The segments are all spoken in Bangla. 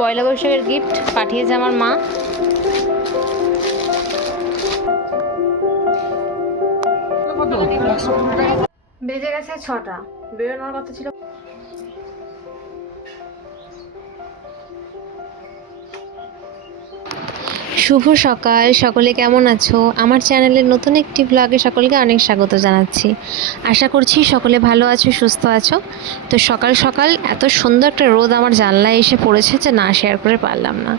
পয়লা বৈশাখের গিফট পাঠিয়েছে আমার মা। বেজে গেছে 6টা, বেরোনোর কথা ছিল। শুভ সকাল, সকলে কেমন আছো? আমার চ্যানেলের নতুন একটি ব্লগে সকলকে অনেক স্বাগত জানাচ্ছি। আশা করছি সকলে ভালো আছো, সুস্থ আছো। তো সকাল সকাল এত সুন্দর একটা রোদ আমার জানলায় এসে পড়েছে যে না শেয়ার করে পারলাম না।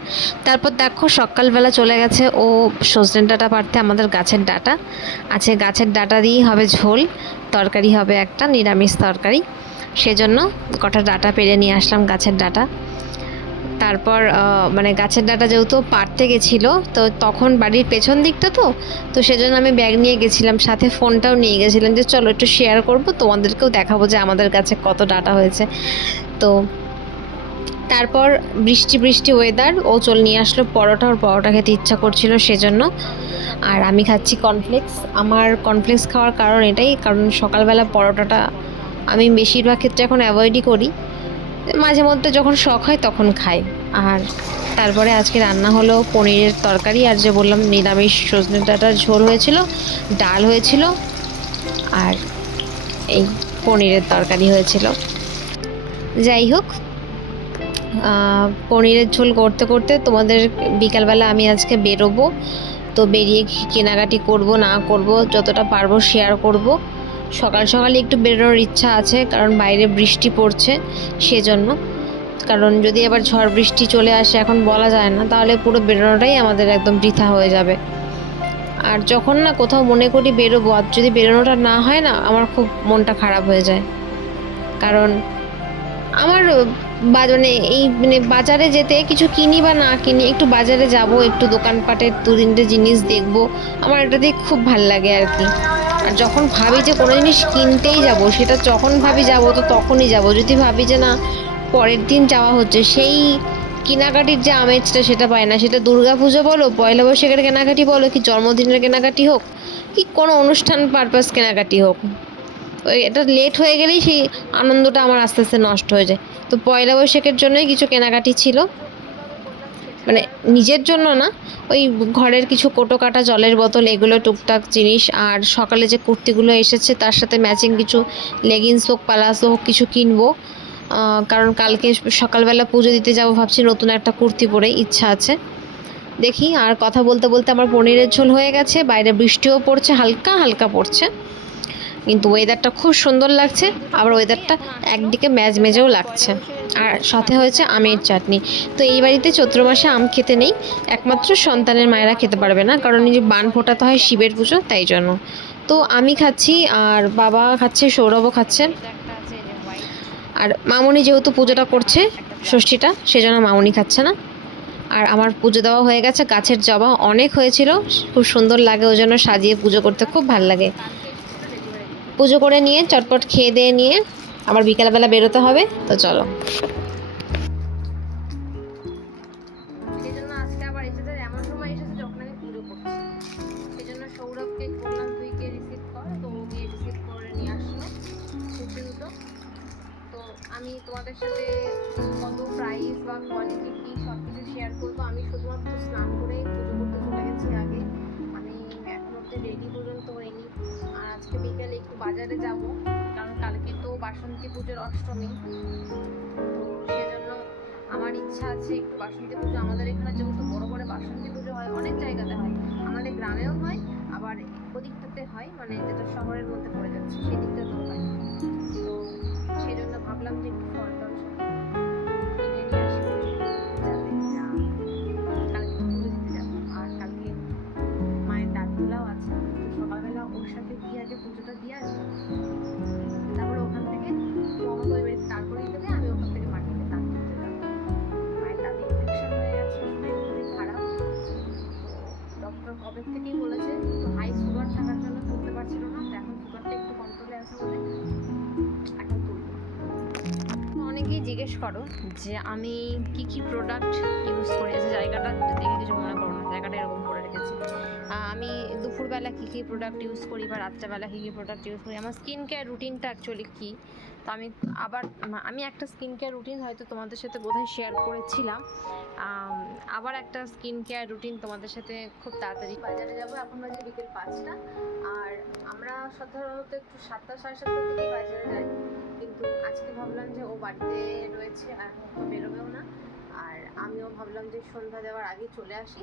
তারপর দেখো সকালবেলা চলে গেছে ও সজনে ডাঁটা পাড়তে। আমাদের গাছের ডাঁটা আছে, গাছের ডাঁটা দিয়েই হবে ঝোল, তরকারি হবে একটা নিরামিষ তরকারি। সেজন্য কটা ডাঁটা পেড়ে নিয়ে আসলাম, গাছের ডাঁটা। তারপর মানে গাছের ডাঁটা যেহেতু পাড়তে গেছিলো, তো তখন বাড়ির পেছন দিকটা তো সেজন্য আমি ব্যাগ নিয়ে গেছিলাম, সাথে ফোনটাও নিয়ে গেছিলাম যে চলো একটু শেয়ার করব, তোমাদেরকেও দেখাবো যে আমাদের গাছে কত ডাঁটা হয়েছে। তো তারপর বৃষ্টি বৃষ্টি ওয়েদার, ও চল নিয়ে আসলো পরোটা, ওর পরোটা খেতে ইচ্ছা করছিল সেজন্য। আর আমি খাচ্ছি কর্নফ্লেক্স। আমার কর্নফ্লেক্স খাওয়ার কারণ এটাই, কারণ সকালবেলা পরোটাটা আমি বেশিরভাগ ক্ষেত্রে এখন অ্যাভয়েডই করি, মাঝে মধ্যে যখন শখ হয় তখন খাই। আর তারপরে আজকে রান্না হলো পনিরের তরকারি, আর যে বললাম নিরামিষ সজনে ডাঁটার ঝোল হয়েছিল, ডাল হয়েছিল, আর এই পনিরের তরকারি হয়েছিল। যাই হোক, পনিরের ঝোল করতে করতে তোমাদের বিকালবেলা আমি আজকে বেরোবো, তো বেরিয়ে কেনাকাটি করব না করব যতটা পারবো শেয়ার করব। সকাল সকালে একটু বেরোনোর ইচ্ছা আছে, কারণ বাইরে বৃষ্টি পড়ছে সেজন্য। কারণ যদি আবার ঝড় বৃষ্টি চলে আসে এখন বলা যায় না, তাহলে পুরো বেরোনোটাই আমাদের একদম বৃথা হয়ে যাবে। আর যখন না কোথাও মনে করি বেরোবো, আর যদি বেরোনোটা না হয় না, আমার খুব মনটা খারাপ হয়ে যায়। কারণ আমার মানে এই মানে বাজারে যেতে কিছু কিনি বা না কিনি, একটু বাজারে যাব, একটু দোকানপাটের 2-3টে জিনিস দেখব, আমার এটা দিয়ে খুব ভাল লাগে আর কি। আর যখন ভাবি যে কোনো জিনিস কিনতেই যাব, সেটা যখন ভাবি যাব তো তখনই যাব। যদি ভাবি যে না পরের দিন যাওয়া হচ্ছে, সেই কেনাকাটির যে আমেজটা সেটা পায় না। সেটা দুর্গা পুজো বলো, পয়লা বৈশাখের কেনাকাটি বলো, কি জন্মদিনের কেনাকাটি হোক, কি কোনো অনুষ্ঠান পারপাস কেনাকাটি হোক, ওই এটা লেট হয়ে গেলেই সেই আনন্দটা আমার আস্তে আস্তে নষ্ট হয়ে যায়। তো পয়লা বৈশাখের জন্যই কিছু কেনাকাটি ছিল, মানে নিজের জন্য না, ওই ঘরের কিছু কোটো কাটা জলের বোতল, এগুলো টুকটাক জিনিস। আর সকালে যে কুর্তিগুলো এসেছে তার সাথে ম্যাচিং কিছু লেগিংস হোক প্লাজো হোক কিছু কিনবো, কারণ কালকে সকালবেলা পুজো দিতে যাব ভাবছি, নতুন একটা কুর্তি পরে ইচ্ছা আছে। দেখি। আর কথা বলতে বলতে আমার পনিরের ঝোল হয়ে গেছে, বাইরে বৃষ্টিও পড়ছে, হালকা হালকা পড়ছে, কিন্তু ওয়েদারটা খুব সুন্দর লাগছে। আবার ওয়েদারটা একদিকে ম্যাজমেজেও লাগছে। আর সাথে হয়েছে আমের চাটনি। তো এই বাড়িতে চৈত্র মাসে আম খেতে নেই, একমাত্র সন্তানের মায়েরা খেতে পারবে না, কারণ এই যে বান ফোটাতে হয় শিবের পুজো, তাই জন্য। তো আমি খাচ্ছি, আর বাবা খাচ্ছে, সৌরভও খাচ্ছে। আর মামনি যেহেতু পুজোটা করছে ষষ্ঠীটা, সেজন্য মামনি খাচ্ছে না। আর আমার পুজো দেওয়া হয়ে গেছে, গাছের জবা অনেক হয়েছিল, খুব সুন্দর লাগে, ওই জন্য সাজিয়ে পুজো করতে খুব ভালো লাগে। পুজো করে নিয়ে চটপট খেয়ে দিয়ে নিয়ে আবার বিকালবেলা বেরোতে হবে, তো চলো। সেই জন্য আজকে আবার এসেছে, এমন সময় এসেছে যখন আমি পুজো করছি। সেই জন্য সৌরভকে বললাম তুই গিয়ে রিসিভ কর, তো ও গিয়ে রিসিভ করে নিয়ে আসলো কুর্তি দুটো। তো আমি তোমাদের সাথে কত প্রাইস বা কোয়ালিটি কি সব কিছু শেয়ার করবো। আমি শুধুমাত্র স্নান করেই পুজো করতে চলে গেছি আগে, আমি এখন অব্দি রেডি পর্যন্ত হইনি। আর আজকে বিকেলে একটু বাজারে যাব, কারণ কালকে তো বাসন্তী পুজোর অষ্টমী, তো সেজন্য আমার ইচ্ছা আছে একটু বাসন্তী পুজো, আমাদের এখানে যেহেতু বড় বড় বাসন্তী পুজো হয়, অনেক জায়গাতে হয়, আমাদের গ্রামেও হয়, আবার ওদিকটাতে হয়, মানে যেটা শহরের মধ্যে পড়ে যাচ্ছে সেদিকটাতেও হয়। তো সেই জন্য ভাবলাম যে একটু ফল টল সব কিনে নিয়ে আসি, যাতে কালকে তো পুজো দিতে যাবো। আর কালকে মায়ের দাঁতগুলাও আছে, তো সকালবেলা ওর সাথে গিয়ে আগে পুজোটা দিয়ে আসবো, তারপরে ওখান থেকে ও আমাকে ওই বাড়িতে দাঁড় করিয়ে দেবে, আমি ওখান থেকে মাটিতে দাঁত তুলতে যাবো। মায়ের দাঁতে ইনফেকশন হয়ে গেছে, শরীর খুবই খারাপ। তো ডক্টর কবে থেকেই বলেছে, তো হাই সুগার থাকার জন্য তুলতে পারছিল না, তো এখন সুগারটা একটু কন্ট্রোলে আছে বলে এখন তুলবো। অনেকেই জিজ্ঞেস করো যে আমি কি কি প্রোডাক্ট ইউজ করি, আছে জায়গাটা দেখে কিছু মনে করো না, জায়গাটা এরকম করে রেখেছি। আমি দুপুরবেলা কী কী প্রোডাক্ট ইউজ করি বা রাত্রেবেলা কী কী প্রোডাক্ট ইউজ করি, আমার স্কিন কেয়ার রুটিনটা অ্যাকচুয়ালি কী। তো আমি একটা স্কিন কেয়ার রুটিন হয়তো তোমাদের সাথে বোধহয় শেয়ার করেছিলাম, আবার একটা স্কিন কেয়ার রুটিন তোমাদের সাথে খুব তাড়াতাড়ি। বাজারে যাবো, এখন বাজে বিকেল 5টা। আর আমরা সাধারণত একটু 7টা 7:30 দিকে বাজারে যাই, কিন্তু আজকে ভাবলাম যে ও বাড়িতে রয়েছে আর এখন তো বেরোবেও না। আর আমিও ভাবলাম যে সন্ধ্যা দেওয়ার আগে চলে আসি।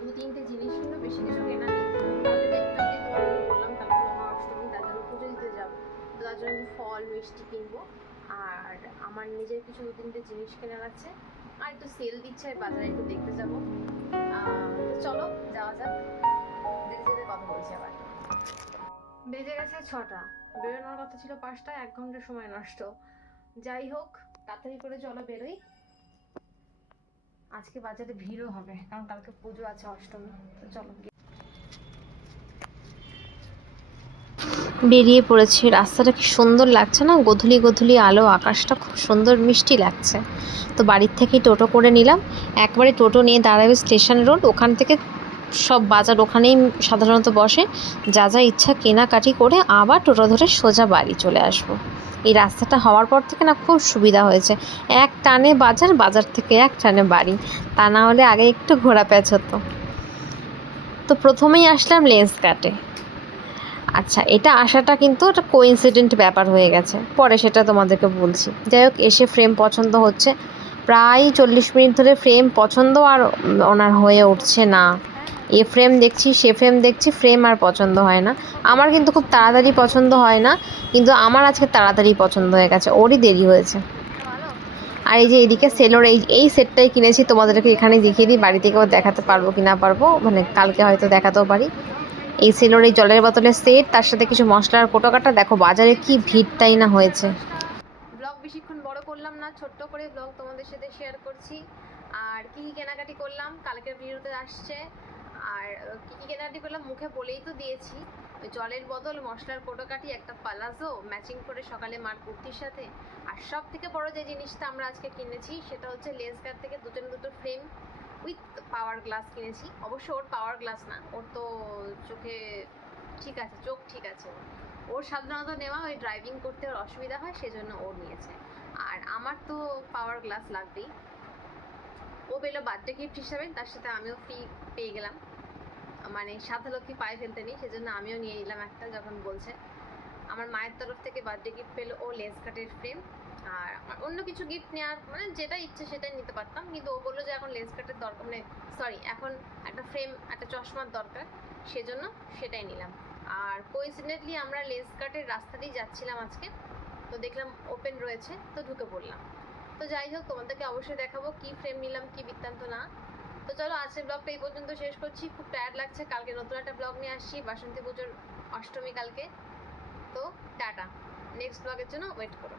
2-3টে জিনিস কিন্তু, বেশি কিছু কেনা নেই। কালকে যে একটু আগে তোমাদেরকে বললাম কালকে মহাঅষ্টমী, তার জন্য পুজো দিতে যাবো, তো তার জন্য ফল মিষ্টি কিনবো। আর আমার নিজের কিছু 2-3টে জিনিস কেনার আছে। আর একটু সেল দিচ্ছে, বাজারে একটু দেখতে যাবো। তো চলো যাওয়া যাক। যেতে যেতে কথা বলছি আবার। বেজে গেছে 6টা, বেরোনোর কথা ছিল 5টা, 1 ঘন্টা সময় নষ্ট। যাই হোক, তাড়াতাড়ি করে চলো বেরোই। আজকে বাজারে ভিড়ও হবে, কারণ কালকে পুজো আছে, অষ্টমী। তো চলো। বেরিয়ে পড়েছি। রাস্তাটা কি সুন্দর লাগছে না, গোধূলি গোধূলি আলো, আকাশটা খুব সুন্দর মিষ্টি লাগছে। তো বাড়ির থেকেই টোটো করে নিলাম। একবারে টোটো নিয়ে দাঁড়াবে স্টেশন রোড, ওখান থেকে সব বাজার ওখানেই সাধারণত বসে। যা যা ইচ্ছা কেনাকাটি করে আবার টোটো ধরে সোজা বাড়ি চলে আসবো। এই রাস্তাটা হওয়ার পর থেকে না খুব সুবিধা হয়েছে। এক টানে বাজার, বাজার থেকে এক টানে বাড়ি। তা না হলে আগে একটু ঘোরা প্যাচ হতো। তো প্রথমেই আসলাম লেন্সকার্টে। আচ্ছা, এটা আসাটা কিন্তু একটা কোইন্সিডেন্ট ব্যাপার হয়ে গেছে, পরে সেটা তোমাদেরকে বলছি। যাই হোক, এসে ফ্রেম পছন্দ হচ্ছে। প্রায় 40 মিনিট ধরে ফ্রেম পছন্দ আর ওনার হয়ে উঠছে না। এ ফ্রেম দেখছি, সে ফ্রেম দেখছি, ফ্রেম আর পছন্দ হয় না। আমার কিন্তু খুব তাড়াতাড়ি পছন্দ হয় না, কিন্তু আমার আজকে তাড়াতাড়ি পছন্দ হয়ে গেছে, ওরই দেরি হয়েছে। আর এই যে এদিকে সেলোর এই সেটটাই কিনেছি, তোমাদেরকে এখানে দেখিয়ে দিই, বাড়ি থেকেও দেখাতে পারবো কি না পারবো, মানে কালকে হয়তো দেখাতেও পারি। এই সেলোর এই জলের বোতলের সেট, তার সাথে কিছু মশলার কোটোকাটা। দেখো বাজারে কি ভিড়টাই না হয়েছে। ব্লগ বেশিক্ষণ বড় করলাম না, ছোট্ট করে ব্লগ তোমাদের সাথে শেয়ার করছি। আর কি কি কেনাকাটি করলাম কালকের ভিডিওতে আসছে। আর কি কি কেনাকাটি করলাম মুখে বলেই তো দিয়েছি। ওই জলের বোতল, মশলার কোটোকাটি, একটা পালাজো ম্যাচিং করে সকালে মার কুর্তির সাথে। আর সব থেকে বড় যে জিনিসটা আমরা আজকে কিনেছি সেটা হচ্ছে লেন্সকার্ট থেকে দুটো ফ্রেম উইথ পাওয়ার গ্লাস কিনেছি। অবশ্য ওর পাওয়ার গ্লাস না, ওর তো চোখে ঠিক আছে, চোখ ঠিক আছে। ওর সাধারণত নেওয়া, ওই ড্রাইভিং করতে ওর অসুবিধা হয়, সেজন্য ও নিয়েছে। আর আমার তো পাওয়ার গ্লাস লাগবেই। ও পেলো বার্থডে গিফট হিসাবে, তার সাথে আমিও ফ্রি পেয়ে গেলাম। মানে সাধালক্ষ্মী পায়ে ফেলতে নেই, সেজন্য আমিও নিয়ে নিলাম একটা, যখন বলছে। আমার মায়ের তরফ থেকে বার্থডে গিফট পেলো ও লেন্সকার্টের ফ্রেম। আর আমার অন্য কিছু গিফট নেওয়ার মানে যেটা ইচ্ছে সেটাই নিতে পারতাম, কিন্তু ও বললো যে এখন লেন্সকার্টের দরকার, মানে সরি, এখন একটা ফ্রেম, একটা চশমার দরকার, সেজন্য সেটাই নিলাম। আর কোইন্সিডেন্টলি আমরা লেন্সকার্টের রাস্তা দিয়ে যাচ্ছিলাম আজকে, তো দেখলাম ওপেন রয়েছে, তো ঢুকে পড়লাম। তো যাই হোক, তোমাদেরকে অবশ্যই দেখাবো কি ফ্রেম নিলাম, কি বৃত্তান্ত না। তো চলো, আজকের ব্লগটা এই পর্যন্ত শেষ করছি। খুব টায়ার্ড লাগছে, কালকে নতুন একটা ব্লগ নিয়ে আসছি, বাসন্তী পুজোর অষ্টমী কালকে। তো টাটা, নেক্সট ব্লগের জন্য ওয়েট করো।